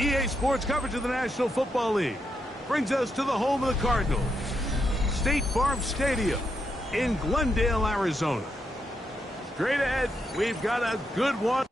EA Sports coverage of the National Football League brings us to the home of the Cardinals, State Farm Stadium in Glendale, Arizona. Straight ahead, we've got a good one.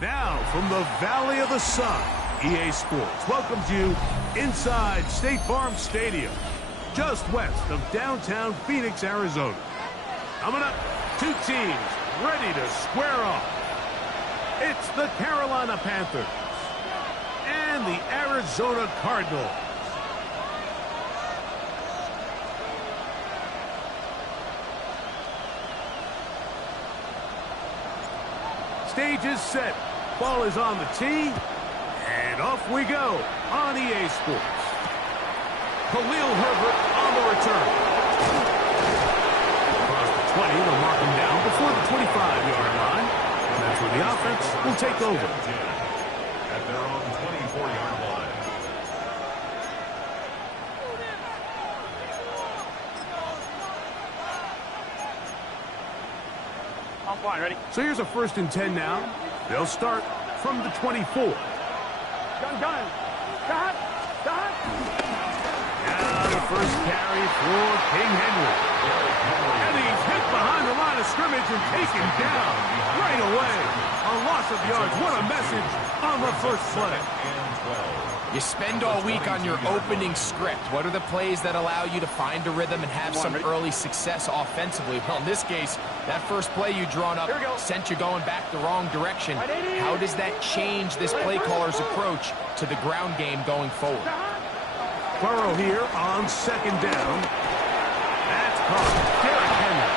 Now, from the Valley of the Sun, EA Sports welcomes you inside State Farm Stadium, just west of downtown Phoenix, Arizona. Coming up, two teams ready to square off. It's the Carolina Panthers and the Arizona Cardinals. Stage is set. Ball is on the tee. And off we go on EA Sports. Khalil Herbert on the return. Across the 20, they'll mark him down before the 25-yard line. And that's where the offense will take over. At their own 24-yard line. On point, ready? So here's a 1st and 10 now. They'll start from the 24. Gun. Got. Now the first carry for King Henry. And he's hit behind the line of scrimmage and taken down right away. A loss of yards. What a message on the first play. You spend all week on your opening script. What are the plays that allow you to find a rhythm and have some early success offensively? Well, in this case, that first play you drawn up sent you going back the wrong direction. How does that change this play caller's approach to the ground game going forward? Burrow here on 2nd down. That's caught. Derrick Henry.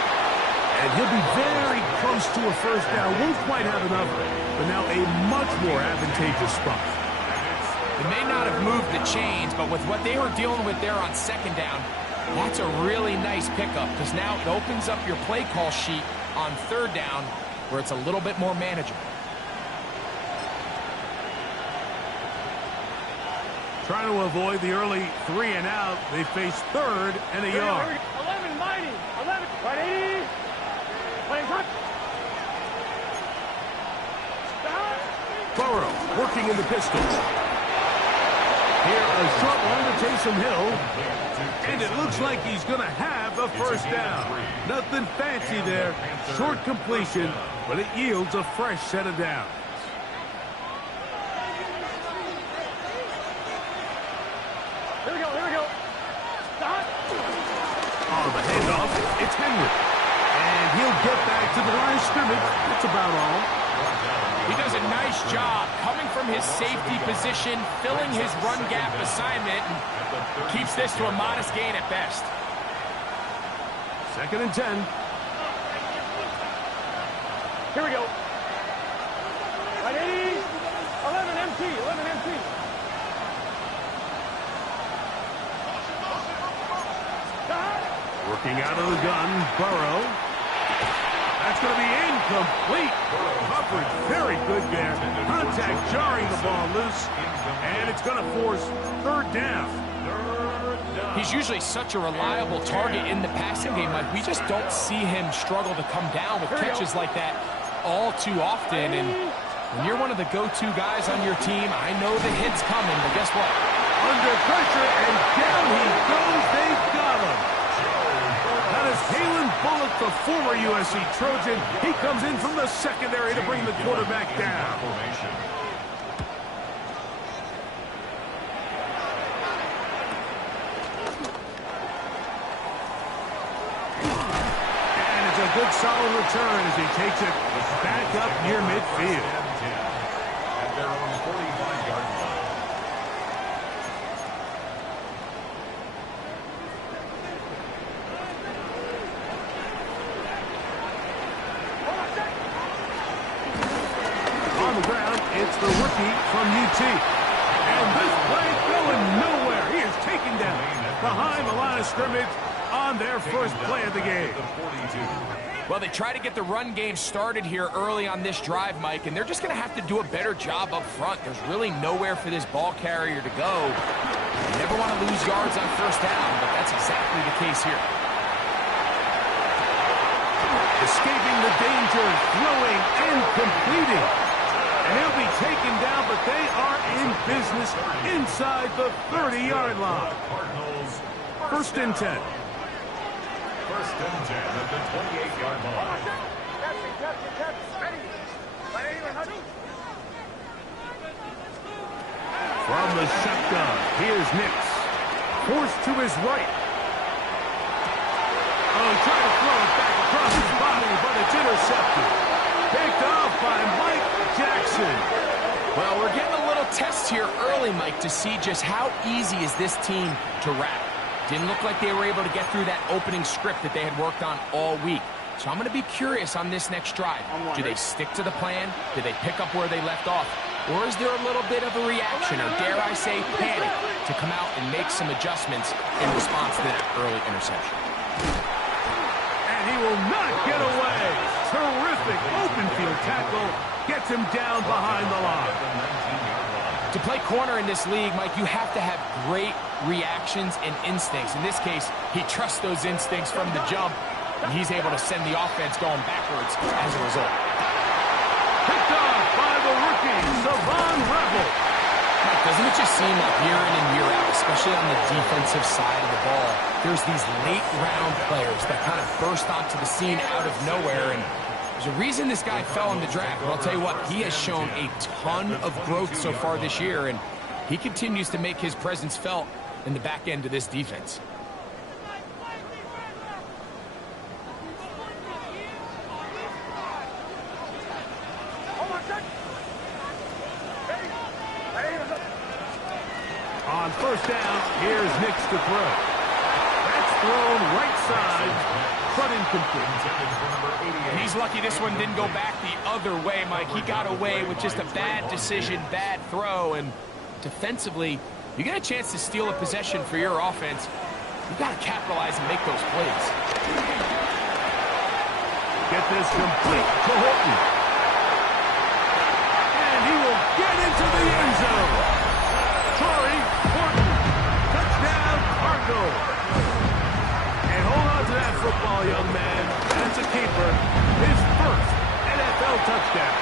And he'll be very close to a 1st down. Won't quite have enough, but now a much more advantageous spot. They may not have moved the chains, but with what they were dealing with there on 2nd down, that's a really nice pickup because now it opens up your play call sheet on 3rd down where it's a little bit more manageable. Trying to avoid the early 3 and out. They face 3rd and a yard. 11, mighty. 11. Right, 80. Playing front. Burrow working in the pistol. Here, a short one to Taysom Hill. And it looks like he's going to have the 1st down. Nothing fancy there. Short completion, but it yields a fresh set of downs. Here we go. Stop. On the handoff, it's Henry. And he'll get back to the line of scrimmage. That's about all. He does a nice job coming from his safety position, filling his run gap assignment, and keeps this to a modest gain at best. 2nd and 10. Here we go. Right, 80. 11 empty. Working out of the gun, Burrow. That's going to be incomplete. Coverage very good there. Contact jarring the ball loose. And it's going to force 3rd down. He's usually such a reliable target in the passing game. Like, we just don't see him struggle to come down with catches like that all too often. And when you're one of the go-to guys on your team, I know the hit's coming, but guess what? Under pressure, and down he goes. They've got him. That is Kalen Bullock, the former USC Trojan. He comes in from the secondary to bring the quarterback down. And it's a good solid return as he takes it back up near midfield. At their own 45-yard line. On the ground, it's the rookie from UT. And this play going nowhere. He is taken down behind the line of scrimmage on their first play of the game. Well, they try to get the run game started here early on this drive, Mike, and they're just going to have to do a better job up front. There's really nowhere for this ball carrier to go. You never want to lose yards on 1st down, but that's exactly the case here. Escaping the danger, throwing and completing. And he'll be taken down, but they are in business inside the 30-yard line. 1st and 10. 1st and 10 at the 28-yard line. From the shotgun, here's Nix. Forced to his right. Oh, trying to throw it back across his body, but it's intercepted. Picked off by Mike Jackson. Well, we're getting a little test here early, Mike, to see just how easy is this team to wrap. Didn't look like they were able to get through that opening script that they had worked on all week. So I'm going to be curious on this next drive. Do they stick to the plan? Do they pick up where they left off? Or is there a little bit of a reaction, or dare I say panic, to come out and make some adjustments in response to that early interception? And he will not get away. Terrific open field tackle. Gets him down behind the line. To play corner in this league, Mike, you have to have great reactions and instincts. In this case, he trusts those instincts from the jump. He's able to send the offense going backwards as a result. Picked off by the rookie, Savon Rebel. Doesn't it just seem like year in and year out, especially on the defensive side of the ball, there's these late-round players that kind of burst onto the scene out of nowhere, and there's a reason this guy fell in the draft. But I'll tell you what, he has shown a ton of growth so far this year, and he continues to make his presence felt in the back end of this defense. On first down, here's Nix to throw. That's thrown right side, but incomplete. He's lucky this one didn't go back the other way, Mike. He got away with just a bad decision, bad throw, and defensively, you get a chance to steal a possession for your offense. You've got to capitalize and make those plays. Get this complete to Horton. And he will get into the end zone. Torrey Horton. Touchdown, Cardinals. And hold on to that football, young man. That's a keeper. His first NFL touchdown.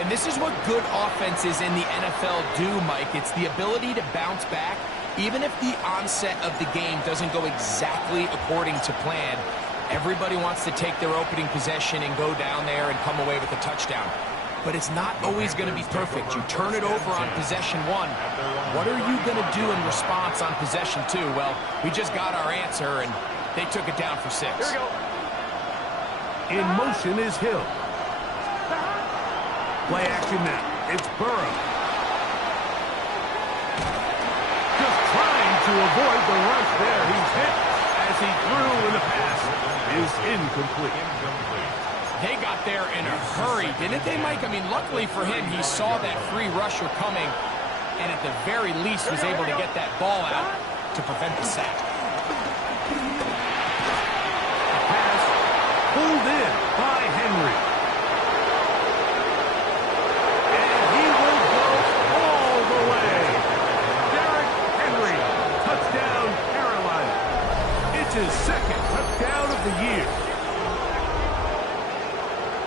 And this is what good offenses in the NFL do, Mike. It's the ability to bounce back, even if the onset of the game doesn't go exactly according to plan. Everybody wants to take their opening possession and go down there and come away with a touchdown. But it's not always going to be perfect. You turn it over on possession one. What are you going to do in response on possession two? Well, we just got our answer, and they took it down for 6. Here we go. In motion is Hill. Play action now. It's Burrow. Just trying to avoid the rush there. He's hit as he threw, and the pass is incomplete. They got there in a hurry, didn't they, Mike? I mean, luckily for him, he saw that free rusher coming, and at the very least was able to get that ball out to prevent the sack. Pass pulled in by Henry. And he will go all the way. Derrick Henry, touchdown Carolina. It's his second touchdown of the year.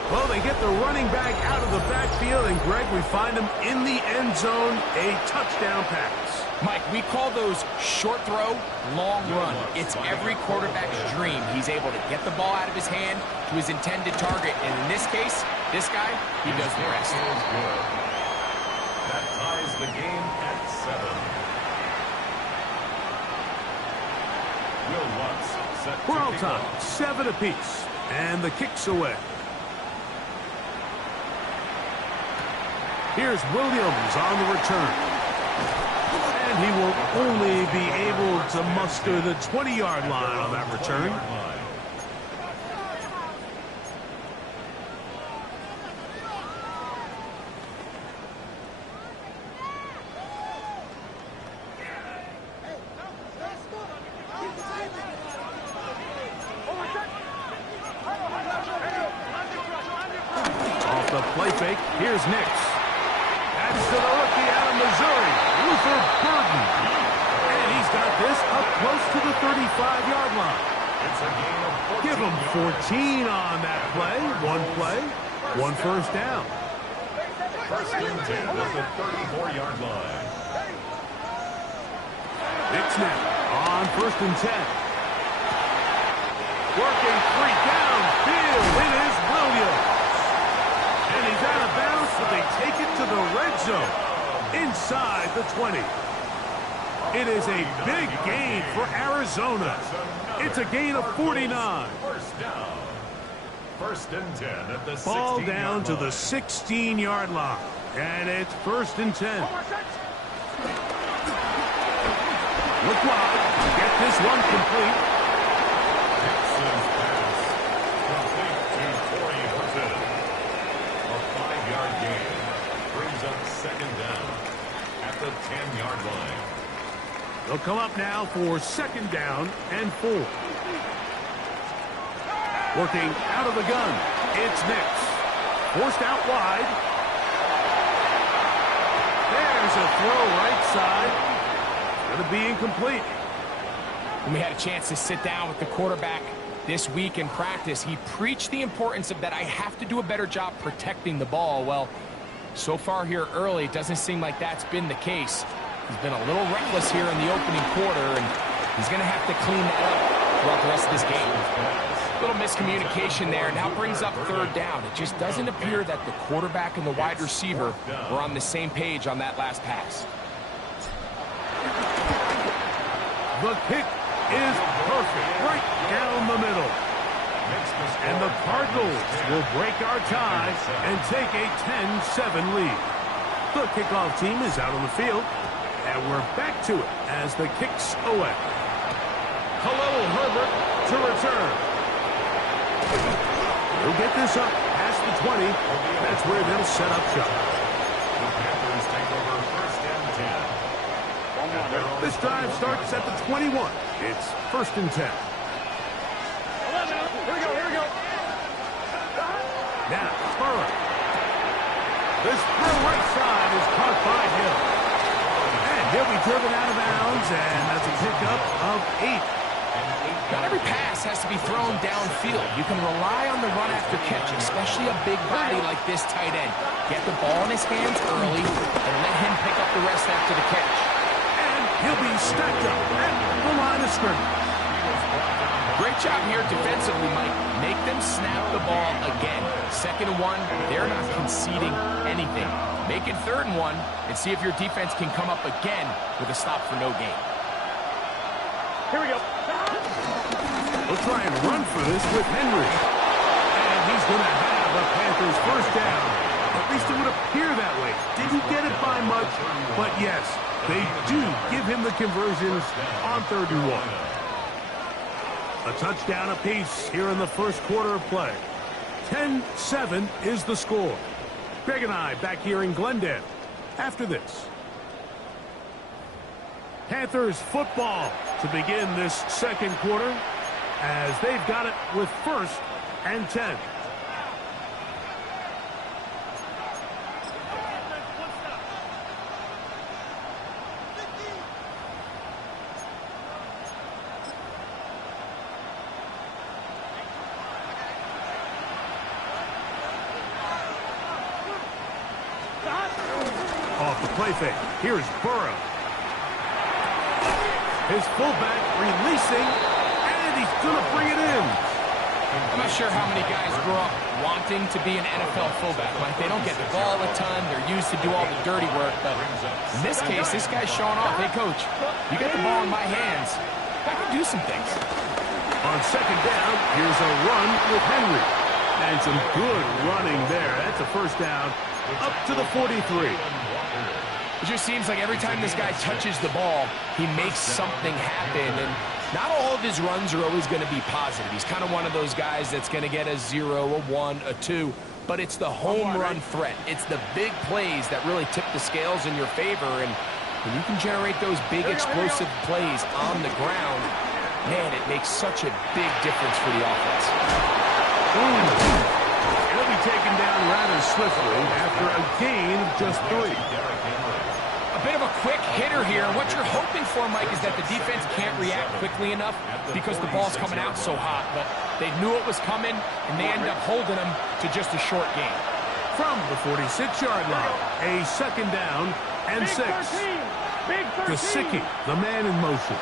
Well, they get the running back out of the backfield, and Greg, we find him in the end zone, a touchdown pass. Mike, we call those short throw, long run. It's every quarterback's dream. He's able to get the ball out of his hand to his intended target, and in this case, this guy, he does the rest. That ties the game at 7. Will Watts set to We're all kick time, off. 7 apiece, and the kick's away. Here's Williams on the return. And he will only be able to muster the 20-yard line on that return. Off the play fake, here's Nix. That's to the rookie out of Missouri, Luther Burden. And he's got this up close to the 35-yard line. It's a gain of 14 Give him 14 on that play, one first down. First and 10 at the 34-yard line. Nix now on first and 10. Working 3 downfield. It is Williams. And he's out of bounds, but they take it to the red zone inside the 20. It is a big gain for Arizona. It's a gain of 49. First down. First and 10 at the 16-yard Ball down to the line. 16-yard line. And it's first and 10. Look wide. Get this one complete. Dixon's pass. Complete to Torrey Horton. A 5-yard gain. Brings up second down at the 10-yard line. They'll come up now for second down and 4. Working out of the gun. It's Nix. Forced out wide. There's a throw right side. It's going to be incomplete. When we had a chance to sit down with the quarterback this week in practice, he preached the importance of that I have to do a better job protecting the ball. Well, so far here early, it doesn't seem like that's been the case. He's been a little reckless here in the opening quarter, and he's going to have to clean that up throughout the rest of this game. A little miscommunication there. Now brings up third down. It just doesn't appear that the quarterback and the wide receiver were on the same page on that last pass. The kick is perfect, right down the middle. And the Cardinals will break our tie and take a 10-7 lead. The kickoff team is out on the field, and we're back to it as the kick's away. Khalil Herbert to return. He'll get this up past the 20. That's where they'll set up shop. The Panthers take over first and 10. This drive starts at the 21. It's first and 10. Here we go. Now, Burrow. This throw right side is caught by Hill. And he'll be driven out of bounds, and that's a pickup of 8. Not every pass has to be thrown downfield. You can rely on the run after catch, especially a big body like this tight end. Get the ball in his hands early and let him pick up the rest after the catch. And he'll be stacked up at the line of scrimmage. Great job here defensively, Mike. Make them snap the ball again. 2nd and 1, they're not conceding anything. Make it 3rd and 1 and see if your defense can come up again with a stop for no gain. Here we go. We'll try and run for this with Henry. And he's going to have a Panthers first down. At least it would appear that way. Didn't get it by much, but yes, they do give him the conversions on 3rd and 1. A touchdown apiece here in the first quarter of play. 10-7 is the score. Greg and I back here in Glendale after this. Panthers football to begin this second quarter as they've got it with 1st and 10. Off the play fake. Here's Burrow. His fullback releasing, and he's going to bring it in. I'm not sure how many guys grow up wanting to be an NFL fullback. Like, they don't get the ball a ton. They're used to do all the dirty work. But in this case, this guy's showing off. Hey, coach, you get the ball in my hands. I can do some things. On 2nd down, here's a run with Henry. And some good running there. That's a first down up to the 43. It just seems like every time this guy touches the ball, he makes something happen. And not all of his runs are always going to be positive. He's kind of one of those guys that's going to get a 0, a 1, a 2. But it's the home run threat. It's the big plays that really tip the scales in your favor. And when you can generate those big explosive plays on the ground, man, it makes such a big difference for the offense. He'll be taken down rather swiftly after a gain of just 3. A bit of a quick hitter here. What you're hoping for, Mike, is that the defense can't react quickly enough because the ball's coming out so hot. But they knew it was coming, and they end up holding them to just a short gain. From the 46-yard line, a 2nd down and 6. Gesicki, the man in motion.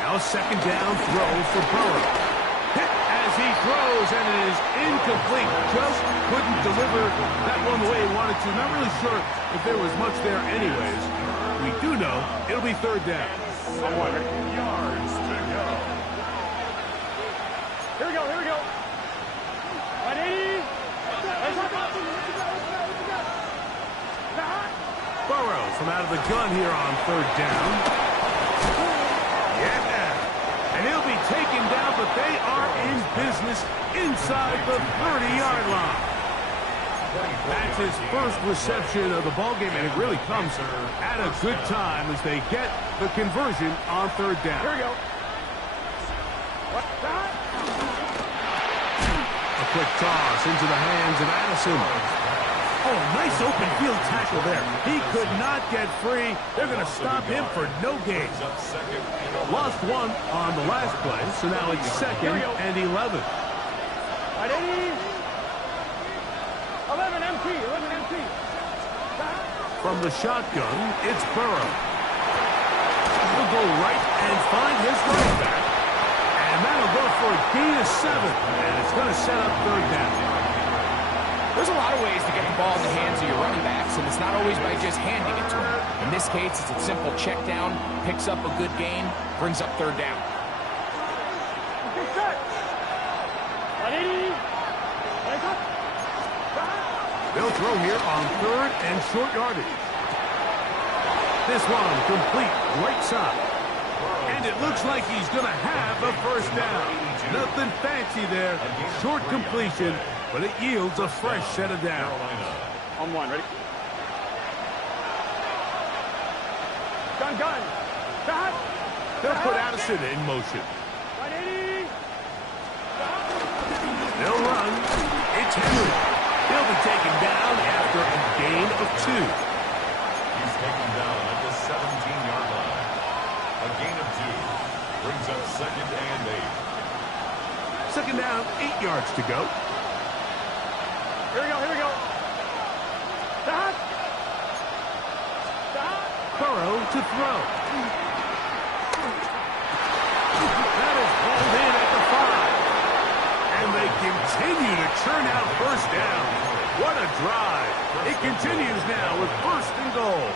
Now 2nd down throw for Burrow. Hit as he throws, and it is incomplete. Just couldn't deliver that one the way he wanted to. Not really sure if there was much there anyways. We do know it'll be 3rd down. 7 yards to go. Here we go. 180. Burrow from out of the gun here on 3rd down. Yeah. And he'll be taken down, but they are in business inside the 30-yard line. That's his first reception of the ballgame, and it really comes at a good time as they get the conversion on 3rd down. Here we go. A quick toss into the hands of Addison. Oh, nice open field tackle there. He could not get free. They're going to stop him for no gain. Lost one on the last play, so now it's 2nd and 11. Right, 80. 11 MT, 11 MT. From the shotgun, it's Burrow. He'll go right and find his running back. And that'll go for a gain of 7. And it's going to set up 3rd down. There's a lot of ways to get the ball in the hands of your running backs, and it's not always by just handing it to them. In this case, it's a simple check down, picks up a good gain, brings up 3rd down. They'll throw here on 3rd and short yardage. This one complete right side. And it looks like he's going to have a 1st down. Nothing fancy there. Short completion, but it yields a fresh set of downs. On 1, ready? Gun. Shot. They'll put Addison in motion. 180. They'll run. It's Henry. He'll be taken down after a gain of 2. He's taken down at the 17-yard line. A gain of 2 brings up 2nd and 8. 2nd down, 8 yards to go. Here we go. Stop. Burrow to throw. That is hauled in at the 5. And they continue to churn out 1st down. What a drive. It continues now with 1st and goal.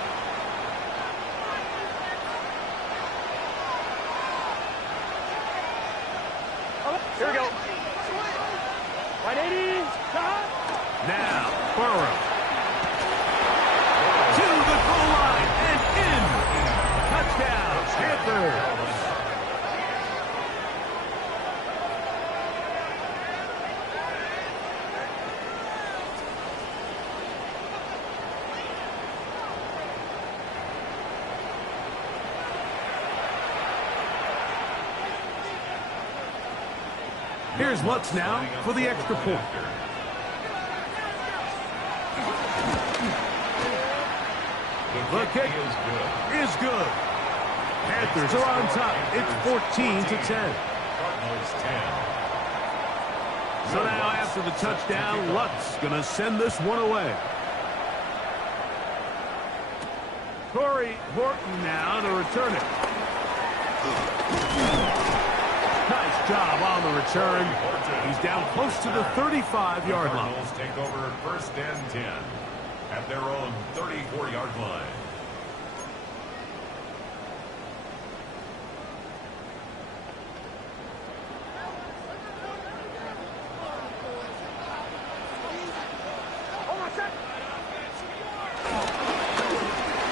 Here we go. 180. Stop. Now, Burrow. To the goal line and in. Touchdown, Panthers. Here's Lutz now for the extra point. The kick is good. Panthers are on top. It's 14-10. So now after the touchdown, Lutz going to send this one away. Corey Horton now to return it. Nice job on the return. He's down close to the 35-yard line. Take over 1st and 10 at their own 34-yard line.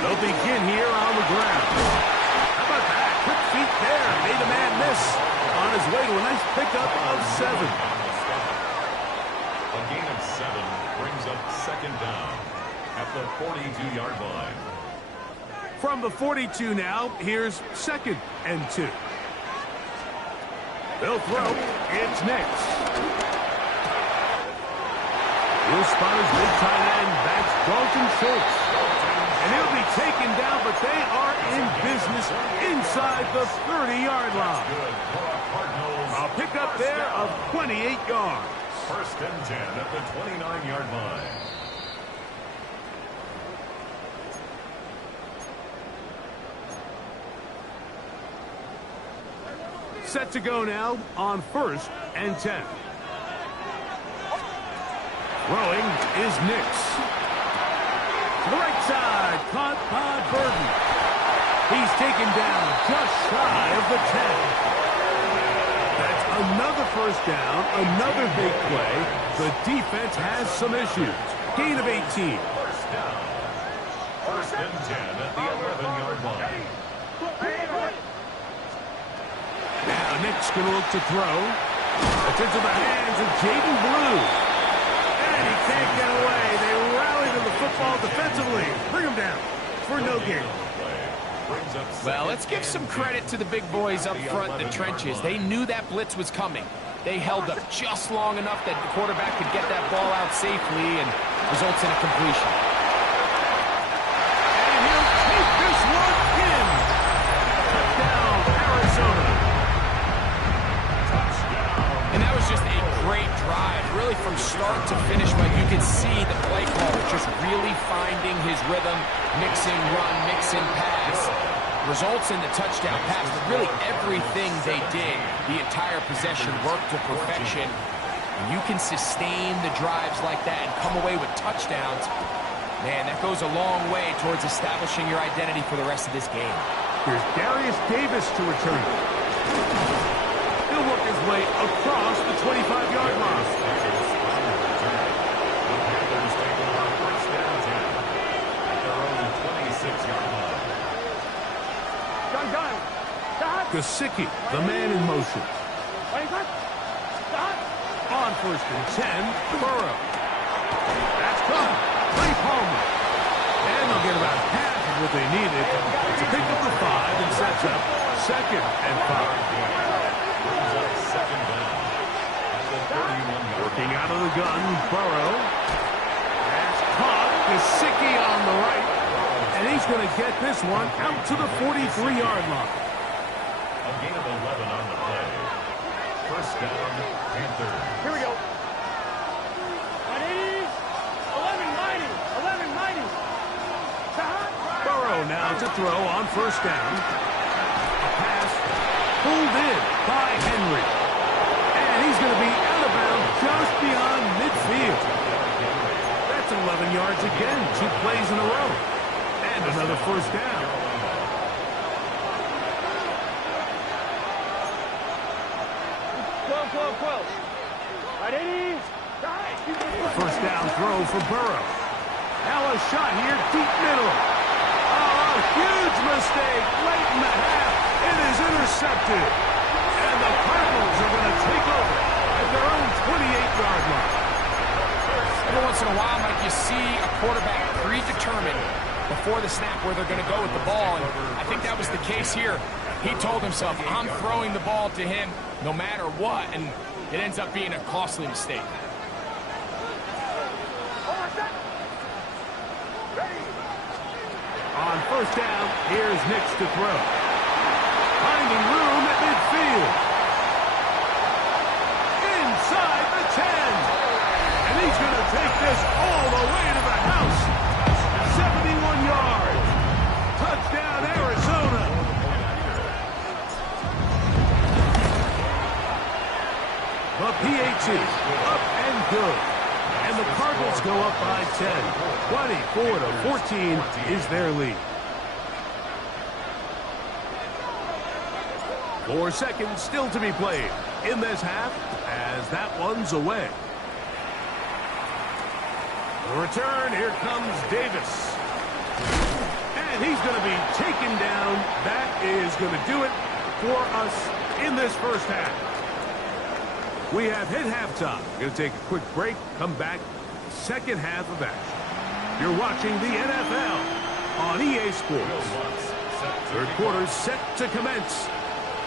They'll begin here on the ground. How about that? Quick feet there. Made a man miss. On his way to a nice pickup of 7. A gain of 7 brings up 2nd down at the 42-yard line. From the 42 now, here's 2nd and 2. They'll throw. It's Nix. He'll spot his big tight end. That's Dalton Schultz. And he'll be taken down, but they are in business inside the 30-yard line. A pickup there of 28 yards. 1st and 10 at the 29-yard line. Set to go now on 1st and 10. Throwing is Nix. To the right side, caught by Burden. He's taken down just shy of the 10. That's another 1st down, another big play. The defense has some issues. Gain of 18. 1st down. 1st and 10 at the 11-yard line. Now Nick's going to look to throw. It's into the hands of Jaden Blue. And he can't get away. They rally to the football defensively. Bring him down for no gain. Well, let's give some credit to the big boys up front in the trenches. They knew that blitz was coming. They held up just long enough that the quarterback could get that ball out safely and results in a completion. And he'll take this one in. Touchdown, Arizona. And that was just a great drive, really from start to finish, but you could see the play caller just really finding his rhythm, mixing run, mixing pass. Results in the touchdown pass, but really everything they did, the entire possession worked to perfection. And you can sustain the drives like that and come away with touchdowns. Man, that goes a long way towards establishing your identity for the rest of this game. Here's Darius Davis to return. He'll work his way across the 25-yard line. Gesicki, the man in motion. On 1st and 10, Burrow. That's caught. Play Palmer. And they'll get about half of what they needed to pick up the 5 and sets up 2nd and 5. Working out of the gun, Burrow. That's caught. Gesicki on the right. And he's going to get this one out to the 43-yard line. A gain of 11 on the play. 1st down, Panthers. Here we go. 180. 1190. Burrow now to throw on 1st down. A pass pulled in by Henry. And he's going to be out of bounds just beyond midfield. That's 11 yards again, 2 plays in a row. And another 1st down. A 1st down throw for Burrow. Now a shot here, deep middle. Oh, a huge mistake late in the half. It is intercepted. And the Cardinals are going to take over at their own 28-yard line. Every once in a while, Mike, you see a quarterback predetermined before the snap where they're going to go with the ball, and I think that was the case here. He told himself, I'm throwing the ball to him no matter what, and it ends up being a costly mistake. On 1st down, here's Nix to throw. Finding room at midfield. Inside the 10. And he's going to take this all the way to the house. 71 yards. Touchdown, Arizona. The PAT up and good. And the Cardinals go up by 10. 24-14 is their lead. 4 seconds still to be played in this half as that one's away. The return, here comes Davis. And he's going to be taken down. That is going to do it for us in this 1st half. We have hit halftime. Going to take a quick break, come back, 2nd half of action. You're watching the NFL on EA Sports. 3rd quarter set to commence.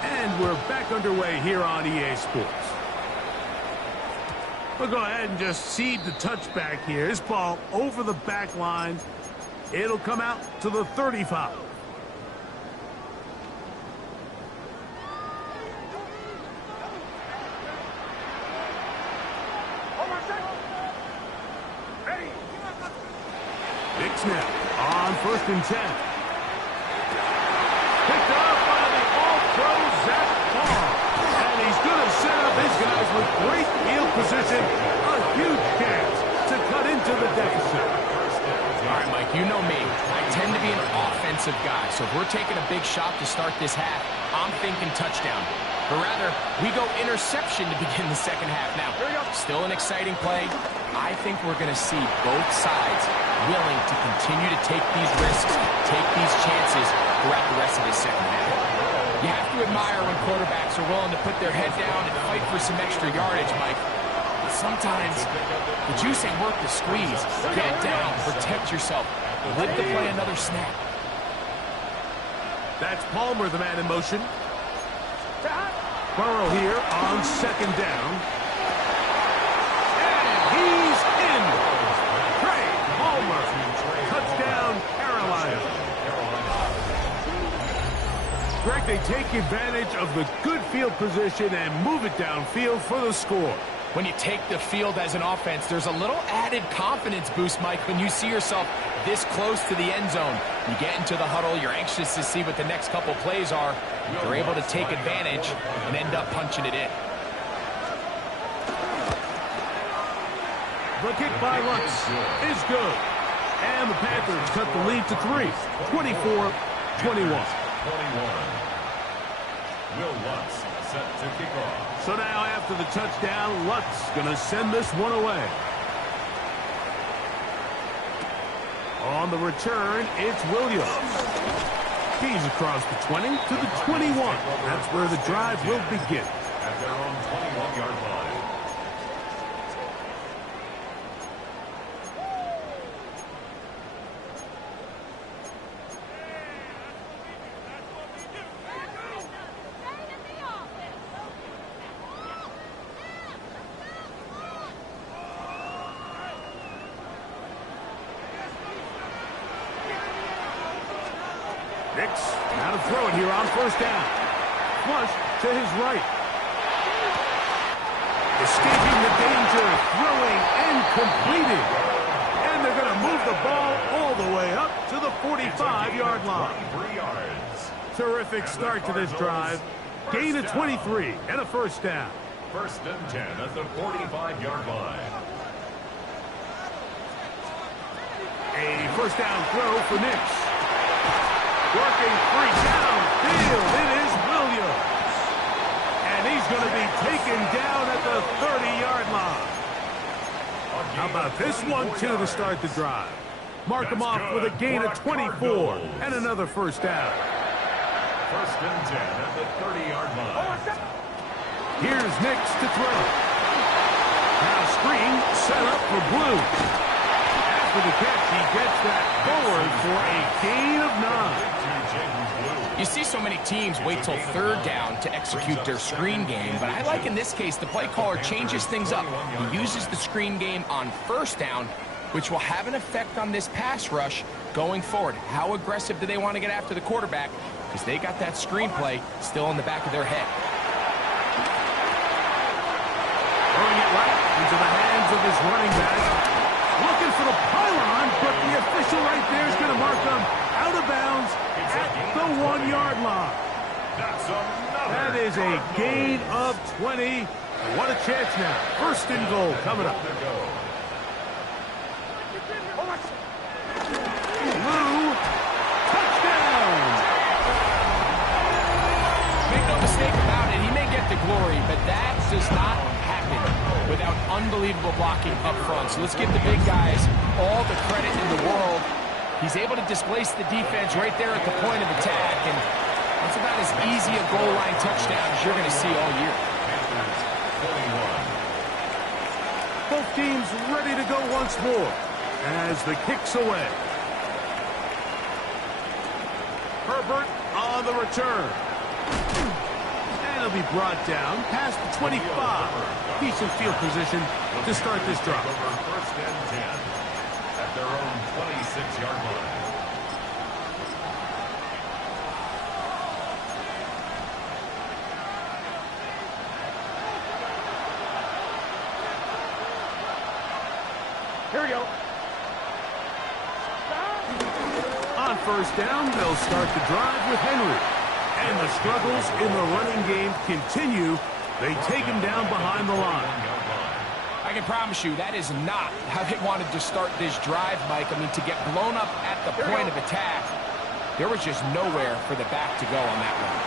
And we're back underway here on EA Sports. We'll go ahead and just seed the touchback here. This ball over the back line. It'll come out to the 35. Nix now on 1st and 10. Picked up by the all-pro Zach Paul. And he's going to set up his guys with great field position. A huge chance to cut into the deficit. All right, Mike, you know me. I tend to be an offensive guy, so if we're taking a big shot to start this half, I'm thinking touchdown. But rather, we go interception to begin the 2nd half. Now, still an exciting play. I think we're going to see both sides willing to continue to take these risks, take these chances throughout the rest of this 2nd half. You have to admire when quarterbacks are willing to put their head down and fight for some extra yardage, Mike. But sometimes the juice ain't worth the squeeze. Get it down, protect yourself, live to play another snap. That's Palmer, the man in motion. Burrow here on second down. And he's in. Trey Palmer. Touchdown, Carolina. Greg, they take advantage of the good field position and move it downfield for the score. When you take the field as an offense, there's a little added confidence boost, Mike, when you see yourself this close to the end zone. You get into the huddle, you're anxious to see what the next couple plays are. You're able to take advantage and end up punching it in. The kick by Lutz is good. And the Panthers cut the lead to 3, 24-21. Will Lutz set to kick off. So now after the touchdown, Lutz going to send this one away. On the return, it's Williams. He's across the 20 to the 21. That's where the drive will begin. At their own 21-yard line. Nix, now to throw it here on first down. Flush to his right. Escaping the danger, throwing and completing. And they're going to move the ball all the way up to the 45-yard line. 23 yards. Terrific start to this drive. Gain of 23 and a first down. First and 10 at the 45-yard line. A first down throw for Nix. Working free downfield. It is Williams. And he's going to be taken down at the 30-yard line. How about this one, too, to start the drive? Mark him off with a gain of 24 and another first down. First and 10 at the 30-yard line. Here's Nix to throw. Now screen set up for Blue. After the catch, he gets that forward for a gain of 9. You see so many teams wait till third down to execute their screen game, but I like in this case the play caller changes things up. He uses the screen game on first down, which will have an effect on this pass rush going forward. How aggressive do they want to get after the quarterback? Because they got that screen play still in the back of their head. Throwing it right into the hands of his running back. Looking for the pylon, but the official right there is going to mark them out of bounds at the 1-yard line. That is a gain of 20. What a chance now. First and goal coming up. Blue, touchdown. Make no mistake about it, he may get the glory, but that does not happen without unbelievable blocking up front. So let's give the big guys all the credit in the world. He's able to displace the defense right there at the point of attack, and that's about as easy a goal line touchdown as you're going to see all year. Both teams ready to go once more as the kick's away. Herbert on the return. And he'll be brought down past the 25. Decent field position to start this drive. First and 10 at their own 26-yard line. Here we go. On first down, they'll start the drive with Henry. And the struggles in the running game continue. They take him down behind the line. I can promise you that is not how they wanted to start this drive, Mike. I mean, to get blown up at the point of attack, there was just nowhere for the back to go on that one.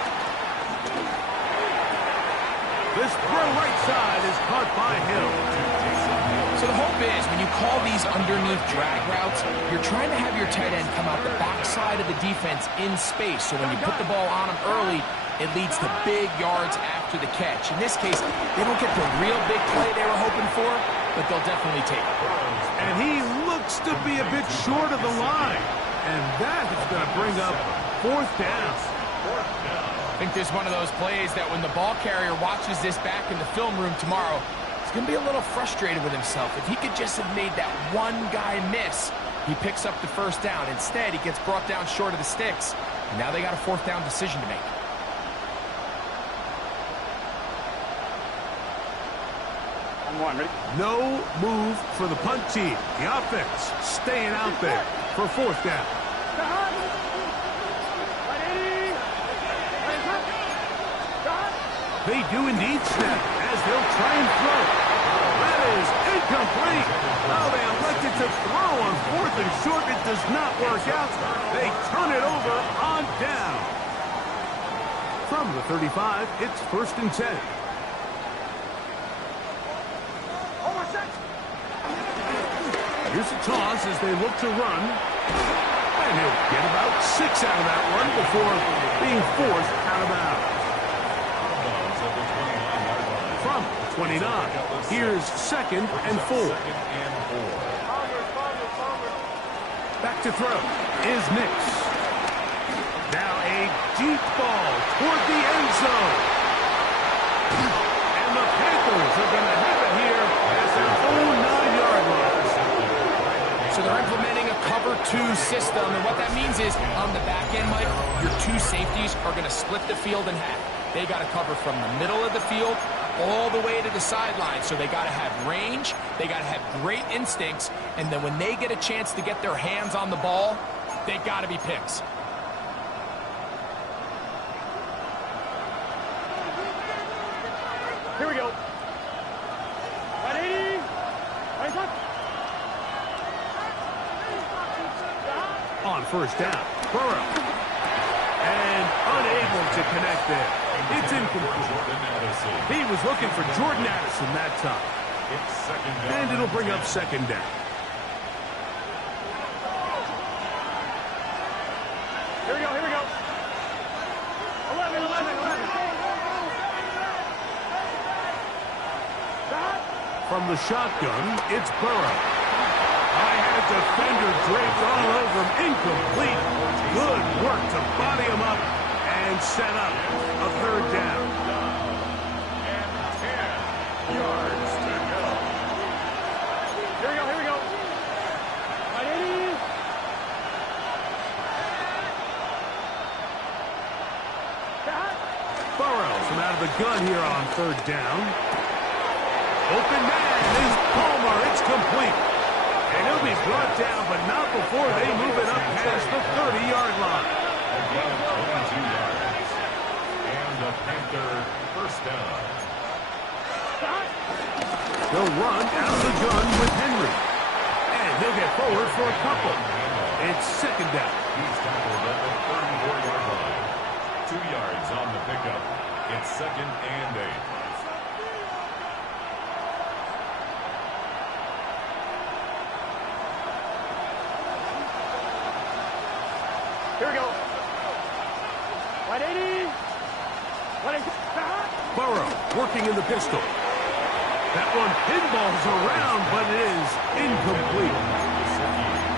This throw right side is caught by Hill. So the hope is when you call these underneath drag routes, you're trying to have your tight end come out the backside of the defense in space. So when you put the ball on him early, it leads to big yards after the catch. In this case, they don't get the real big play they were hoping for, but they'll definitely take it. And he looks to be a bit short of the line. And that is going to bring up fourth down. think this is one of those plays that when the ball carrier watches this back in the film room tomorrow, he's going to be a little frustrated with himself. If he could just have made that one guy miss, he picks up the first down. Instead, he gets brought down short of the sticks, and now they got a fourth down decision to make. No move for the punt team. The offense staying out there for fourth down. They do indeed snap as they'll try and throw. That is incomplete. Oh, they elected to throw on fourth and short. It does not work out. They turn it over on down. From the 35, it's 1st and 10. Here's a toss as they look to run. And he'll get about 6 out of that run before being forced out of bounds. From the 29, here's 2nd and 4. Back to throw is Nix. Now a deep ball toward the end zone. And the Panthers are going to have it here at their own 9-yard line. So they're implementing a cover 2 system, and what that means is on the back end, Mike, your 2 safeties are going to split the field in half. They got to cover from the middle of the field all the way to the sideline, so they got to have range, they got to have great instincts, and then when they get a chance to get their hands on the ball, they got to be picks. Here we go. 180. On first down, Burrow. And unable to connect there. It's incomplete. He was looking for Jordan Addison that time. And it'll bring up 2nd down. Here we go, here we go. 11. From the shotgun, it's Burrow. I had defender draped all over him. Incomplete. Good work to body him up and set up a 3rd down. And 10 yards to go. Here we go. 180. Burrow from out of the gun here on 3rd down. Open man is Palmer. It's complete. And he'll be brought down, but not before they move it up past the 30-yard line. A gain of 22 yards. And a Panther first down. They'll run out of the gun with Henry. And he'll get forward for a couple. It's 2nd down. He's tackled at the 34-yard line. 2 yards on the pickup. It's 2nd and 8. Here we go. 180. Burrow working in the pistol. That one pinballs around, but it is incomplete.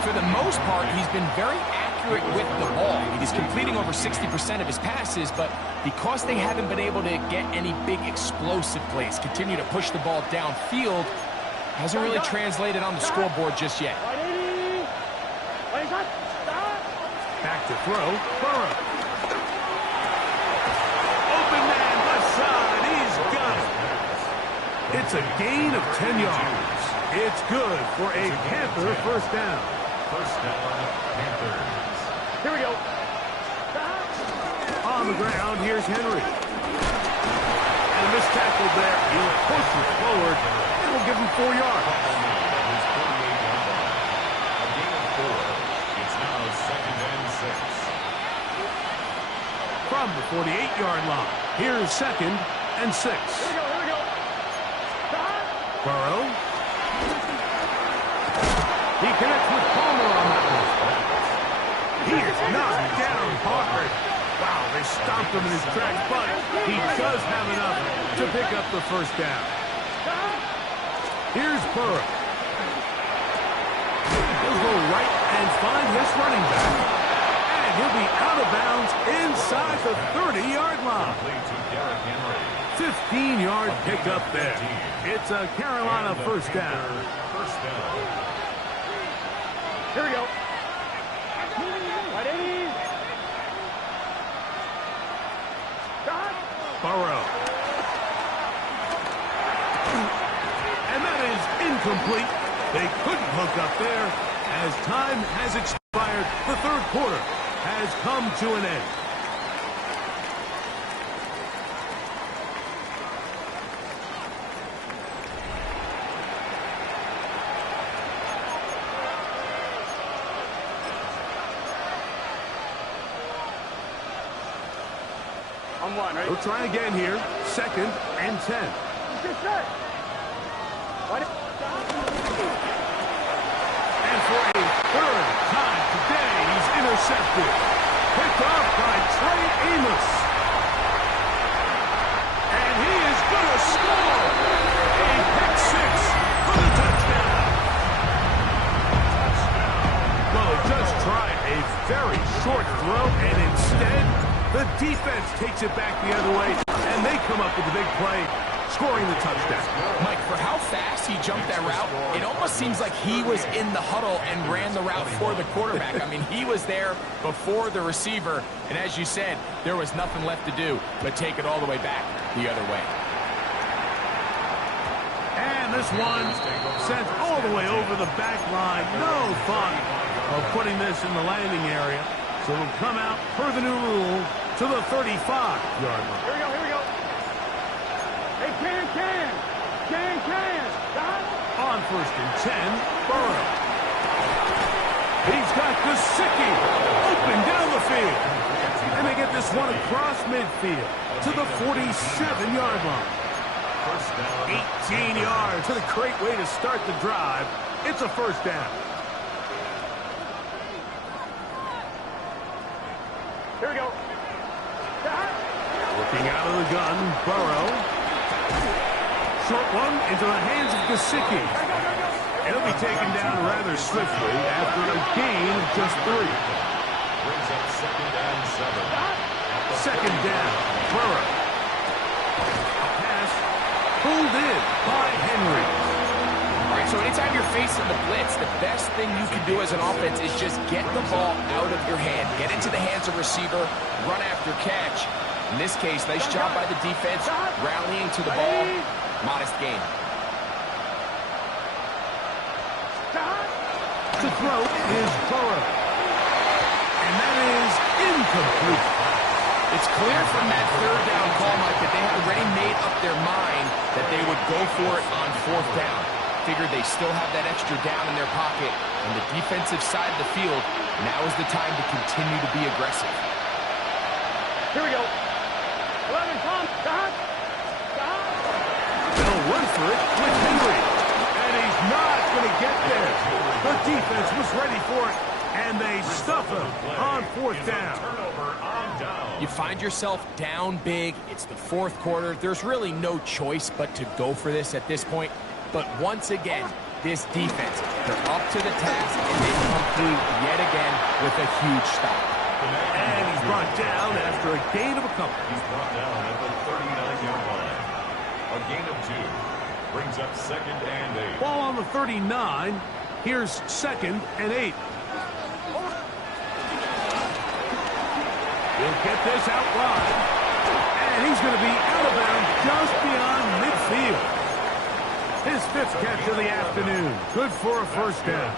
For the most part, he's been very accurate with the ball. He's completing over 60% of his passes, but because they haven't been able to get any big explosive plays, continue to push the ball downfield, hasn't really translated on the scoreboard just yet. 180. Back to throw, Burrow. Open man, left side, he's got it. It's a gain of 10 yards. It's good for a Panther first down. First down, Panthers. Here we go. On the ground, here's Henry. And this tackle there, he'll push it forward. It'll give him 4 yards. His 48-yard line. A gain of 4. It's now 2nd and 6. From the 48-yard line, here's 2nd and 6. Here we go. Burrow. He connects with Palmer on that one. He is knocked down hard. Wow, they stomped him in his tracks, but he does have enough to pick up the first down. Here's Burrow. He'll go right and find his running back. And he'll be out of bounds inside the 30-yard line. 15-yard pickup there. It's a Carolina first down. Here we go. Right 80. Stop. Burrow. And that is incomplete. They couldn't hook up there as time has expired. The third quarter has come to an end. On one, right? We'll try again here. 2nd and 10. Get set. And for a third time today, he's intercepted. Picked off by Trey Amos. And he is going to score. A pick six for the touchdown. Well, he just tried a very short throw, and instead, the defense takes it back the other way, and they come up with a big play, scoring the touchdown. Mike, for how fast he jumped that route, it almost seems like he was in the huddle and ran the route for the quarterback. I mean, he was there before the receiver, and as you said, there was nothing left to do but take it all the way back the other way. And this one sent all the way over the back line. No thought of putting this in the landing area. So it'll come out, per the new rule, to the 35-yard line. Here we go, here we go. Hey, can. Stop. On 1st and 10, Burrow. He's got Gesicki open down the field. And they get this one across midfield to the 47-yard line. 18 yards. What a great way to start the drive. It's a first down. Here we go. Stop. Looking out of the gun, Burrow. Short one into the hands of Gesicki. It'll be taken down rather swiftly after a gain of just 3. Brings up 2nd and 7. 2nd down, Burrow. A pass pulled in by Henry. All right, so anytime you're facing the blitz, the best thing you can do as an offense is just get the ball out of your hand. Get into the hands of receiver, run after catch. In this case, nice job by the defense, rallying to the ball. Modest gain. To throw is Burrow. And that is incomplete. It's clear from that third down call, Mike, that they had already made up their mind that they would go for it on 4th down. Figured they still have that extra down in their pocket, and the defensive side of the field, now is the time to continue to be aggressive. Here we go. 11, Tom. Stop. They'll run for it with Henry. And he's not going to get there. The defense was ready for it, and they stuff him on 4th down. You find yourself down big. It's the 4th quarter. There's really no choice but to go for this at this point. But once again, this defense, they're up to the task, and they come through yet again with a huge stop. And he's brought down after a gain of a couple. He's brought down at the 39-yard line. A gain of 2. Brings up 2nd and 8. Ball on the 39. Here's 2nd and 8. He'll get this out wide. And he's going to be out of bounds just beyond midfield. His 5th catch of the afternoon. Good for a first down.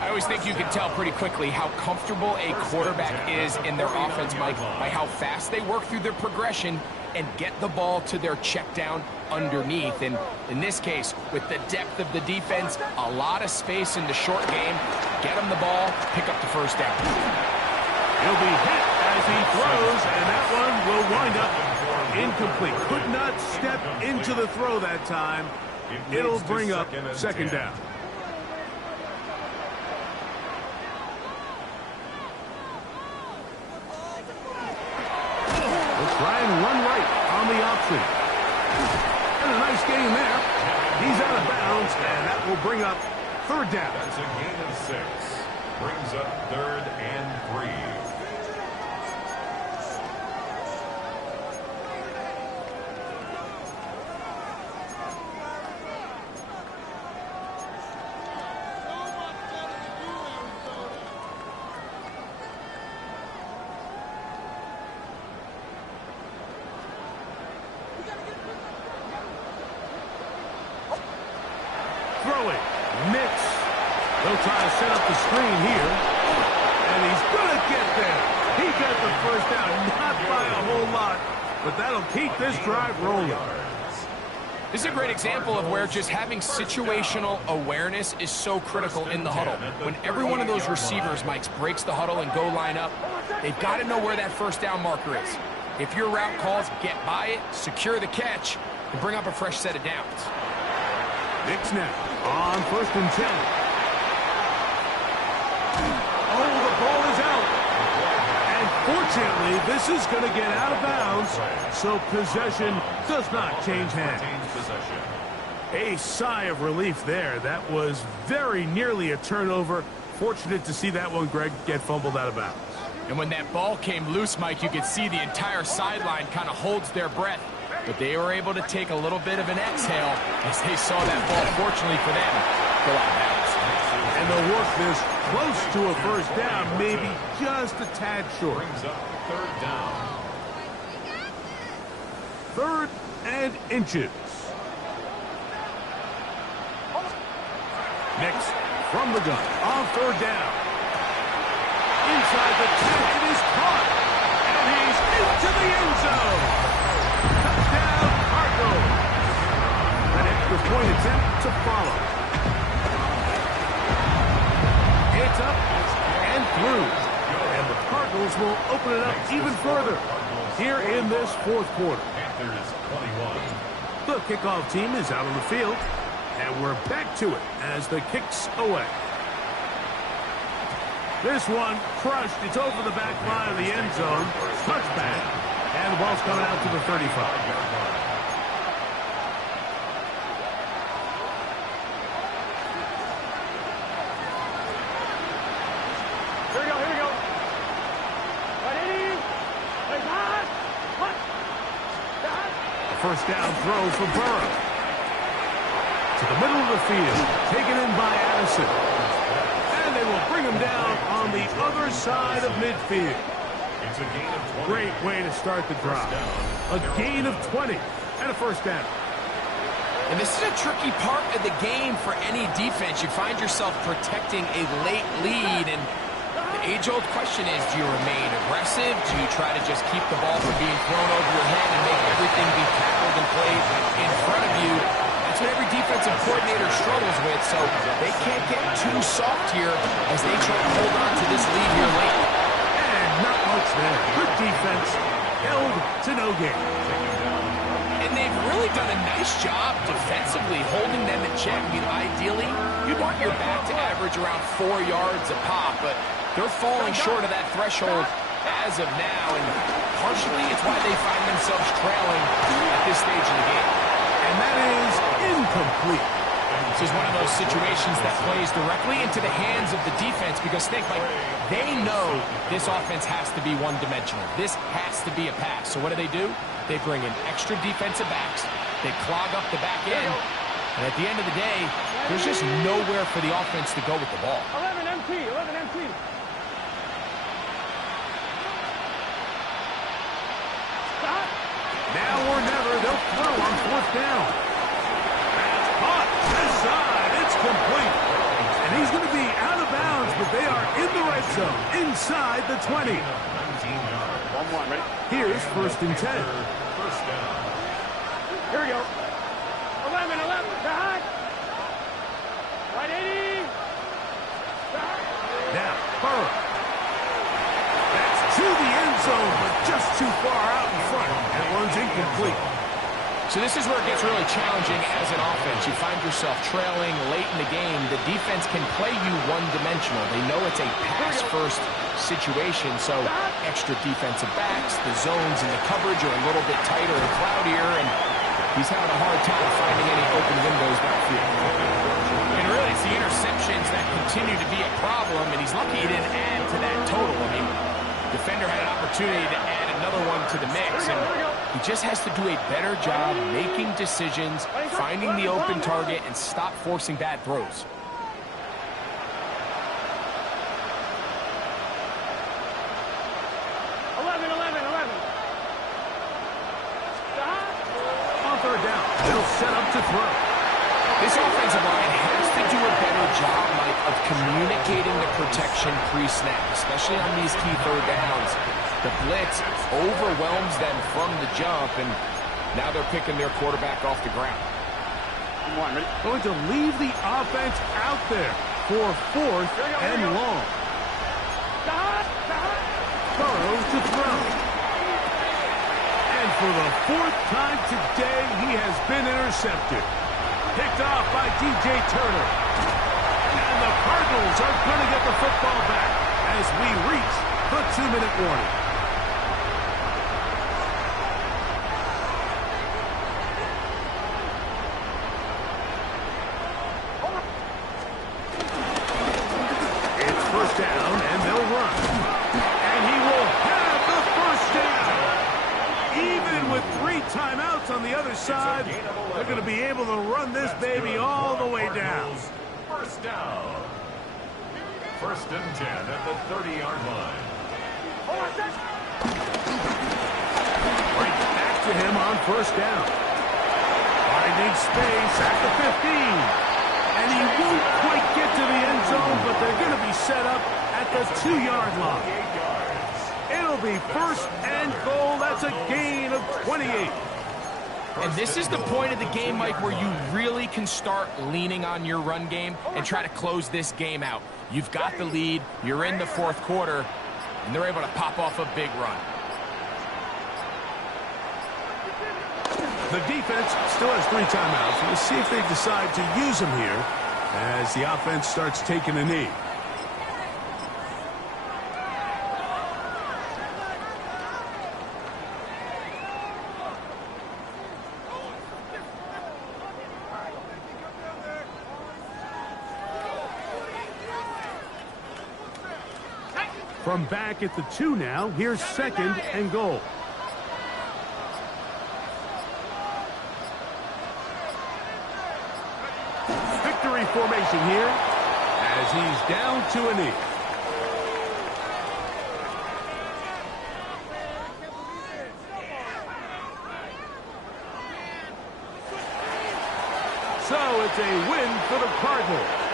I always think you can tell pretty quickly how comfortable a quarterback is in their offense, Mike, by how fast they work through their progression and get the ball to their check down underneath. And in this case, with the depth of the defense, a lot of space in the short game, get him the ball, pick up the first down. He'll be hit as he throws, and that one will wind up incomplete. Could not step into the throw that time. It'll bring up 2nd down. They'll try and run right on the option. And a nice gain there. He's out of bounds, and that will bring up 3rd down. That's a gain of 6. Brings up 3rd and 3. Throwing. Mix. They'll try to set up the screen here. And he's going to get there. He got the first down, not by a whole lot, but that'll keep this drive rolling. This is a great example of where just having situational awareness is so critical in the huddle. When every one of those receivers, Mike, breaks the huddle and go line up, they've got to know where that first down marker is. If your route calls, get by it, secure the catch, and bring up a fresh set of downs. Nick snap on 1st and 10. Oh, the ball is out. And fortunately, this is going to get out of bounds, so possession does not change hands. A sigh of relief there. That was very nearly a turnover. Fortunate to see that one, Greg, get fumbled out of bounds. And when that ball came loose, Mike, you could see the entire sideline kind of holds their breath. But they were able to take a little bit of an exhale as they saw that ball, fortunately for them, go out of bounds. And they'll work this close to a first down, maybe just a tad short. Brings up 3rd down. 3rd and inches. Next, from the gun, on 3rd down. Inside the 10, it is caught. And he's into the end zone. Touchdown, Cardinals. An extra point attempt to follow. It's up and through. And the Cardinals will open it up even further here in this 4th quarter. Panthers 21. The kickoff team is out on the field, and we're back to it as the kick's away. This one crushed. It's over the back line of the end zone. Touchback. And the ball's coming out to the 35. First down throw for Burrow. To the middle of the field. Taken in by Addison. And they will bring him down on the other side of midfield. It's a gain of 20. Great way to start the drive. A gain of 20 and a first down. And this is a tricky part of the game for any defense. You find yourself protecting a late lead, and the age-old question is, do you remain aggressive? Do you try to just keep the ball from being thrown over your head and make everything be tackled and played in front of you? That's what every defensive coordinator struggles with, so they can't get too soft here as they try to hold on to this lead here late. And not much there. Good defense. Held to no gain. And they've really done a nice job defensively holding them in check. I mean, ideally, you'd want your back to average around 4 yards a pop, but they're falling short of that threshold as of now, and partially it's why they find themselves trailing at this stage of the game. And that is incomplete. This is one of those situations that plays directly into the hands of the defense because think, like, they know this offense has to be one-dimensional. This has to be a pass. So what do? They bring in extra defensive backs. They clog up the back end. And at the end of the day, there's just nowhere for the offense to go with the ball. 11 MT, 11 MT. Stop. Now or never, they'll throw on 4th down. That's caught. This side, it's complete. And he's going to be out of bounds, but they are in the red zone, inside the 20. 19 yards. 1-1, ready? Here's 1st and 10. First down. Here we go. 11, behind. Right 80. Now, Burrow. That's to the end zone, but just too far out in front. And it runs incomplete. So this is where it gets really challenging as an offense. You find yourself trailing late in the game. The defense can play you one-dimensional. They know it's a pass-first situation, so extra defensive backs, the zones and the coverage are a little bit tighter and cloudier, and he's having a hard time finding any open windows downfield. And really, it's the interceptions that continue to be a problem, and he's lucky he didn't add to that total. I mean, defender had an opportunity to add another one to the mix, and he just has to do a better job making decisions, finding the open target, and stop forcing bad throws. On third down, they'll set up to throw. This offensive line has to do a better job, Mike, of communicating the protection pre-snap, especially on these key third downs. The blitz overwhelms them from the jump, and now they're picking their quarterback off the ground. Going to leave the offense out there for fourth and long. Burrows to throw. And for the fourth time today, he has been intercepted. Picked off by DJ Turner. And the Cardinals are going to get the football back as we reach the 2-minute warning. It's first down, and they'll run. And he will have the first down. Even with 3 timeouts on the other side, they're going to be able to run this baby all the way down. First down. First and 10 at the 30-yard line. Right back to him on first down. Finding space at the 15. And he won't quite get to the end zone, but they're going to be set up at the 2-yard line. It'll be first and goal. That's a gain of 28. And this is the point of the game, Mike, where you really can start leaning on your run game and try to close this game out. You've got the lead, you're in the fourth quarter, and they're able to pop off a big run. The defense still has 3 timeouts. We'll see if they decide to use them here as the offense starts taking a knee. From back at the 2 now, here's second and goal. Victory formation here as he's down to a knee. So it's a win for the Cardinals.